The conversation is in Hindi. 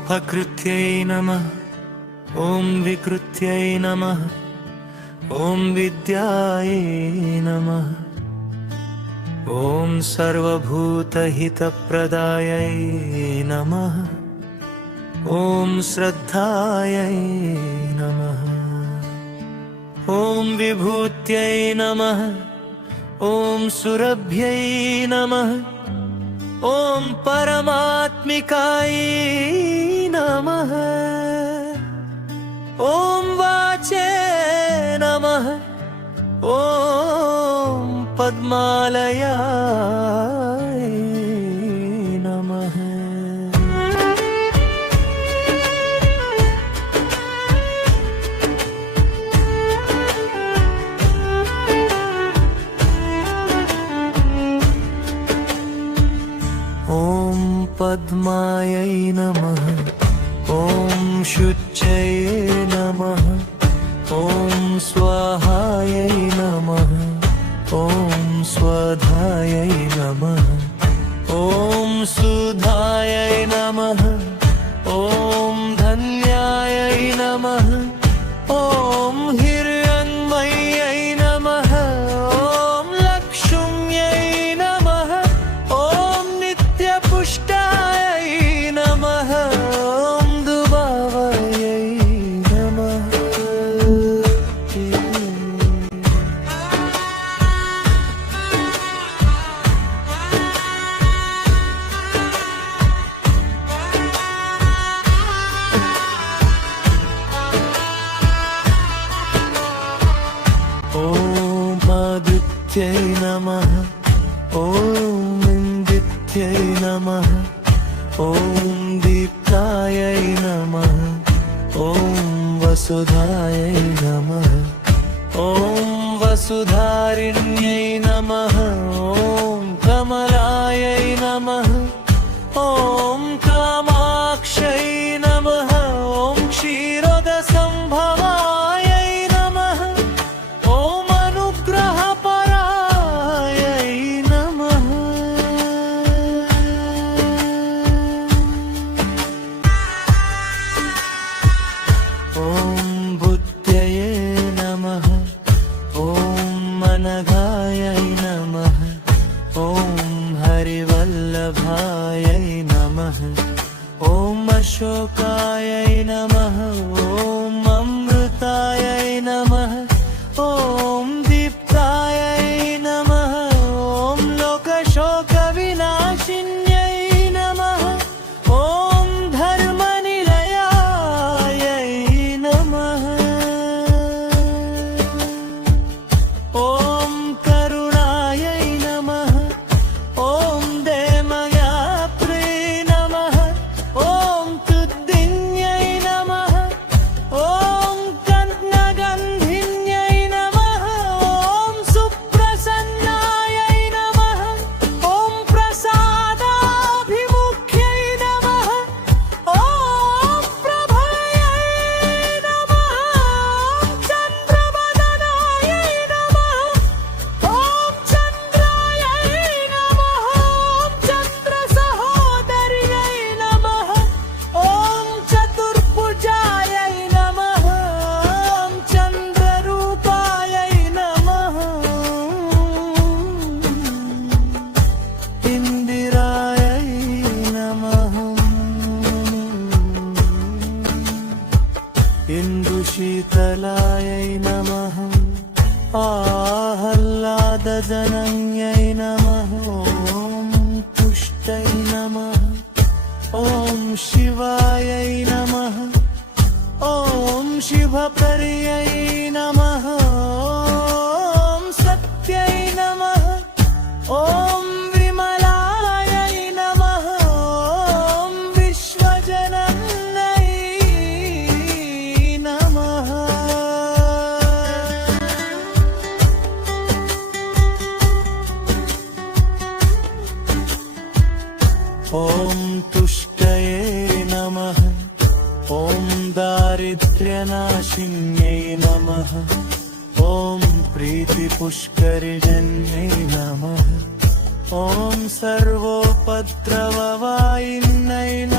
प्रकृत्यै नमः। ॐ विकृत्यै नमः। ॐ विद्यायै नमः। ॐ सर्वभूतहितप्रदायै नमः। ॐ श्रद्धायै नमः। ॐ विभूत्यै नमः। ॐ सुरभ्यै नमः। ॐ परमात्मिकाय नमः। ॐ वाचे नमः। ॐ पद्मालयाय नमः। ॐ पद्मायै नमः। ॐ शुच्यै नमः। ॐ स्वाहायै नमः। ॐ स्वधायै नमः। ॐ सुधायै नमः। ॐ धन्यायै नमः। ॐ हिरण्मय्यै नमः। ॐ लक्ष्म्यै नमः। ॐ नित्यपुष्टायै नमः। ॐ दुभावयै नमः। ॐ आदित्यै नमः। ॐ इन्द्रित्यै नमः। ॐ दीप्तायै नमः। ॐ वसुधायै नमः। ॐ वसुधारिण्यै नमः। ॐ कमलायै नमः। ॐ कामाक्षै नमः। ॐ क्षीरोदसम्भवायै नमः। ॐ अनुग्रहपरायै नमः। ॐ बुद्धये नमः। ॐ अनघायै नमः। ॐ हरिवल्लभायै नमः। ॐ अशोकायै नमः। ॐ अमृतायै नमः। ॐ दीप्तायै नमः। ॐ लोकशोकविनाशिन्यै नमः। ॐ धर्मनिलयायै नमः। ॐ करुणायै नमः। ॐ देमयात्रे नमः। ॐ तुद्दिन्यै नमः। ॐ कन्नगन्धिन्यै नमः। ॐ सुप्रसन्नायै नमः। ॐ प्रसादाभिमुख्यै नमः। ॐ प्रभयै नमः। चन्द्रवदनायै नमः। ॐ चन्द्रायै नमः। चन्द्रसहोदर्यै नमः। ॐ चतुर्भुजायै नमः। ॐ चन्द्ररूपायै नमः। इन्दिरायै नमः। इन्दुशीतलायै नमः। आहल्लादजनन्यै नमः। ॐ पुष्टै नमः। ॐ शिवायै नमः। ॐ शिवपर्यै नमः। ॐ सत्यै नमः। ॐ विमलायै नमः। ॐ विश्वजनन्यै नमः। ॐ तुष्टये नमः। ॐ दारिद्र्यनाशिन्यै नमः। ॐ प्रीतिपुष्करिजन्यै नमः। ॐ सर्वोपद्रववायिन्यै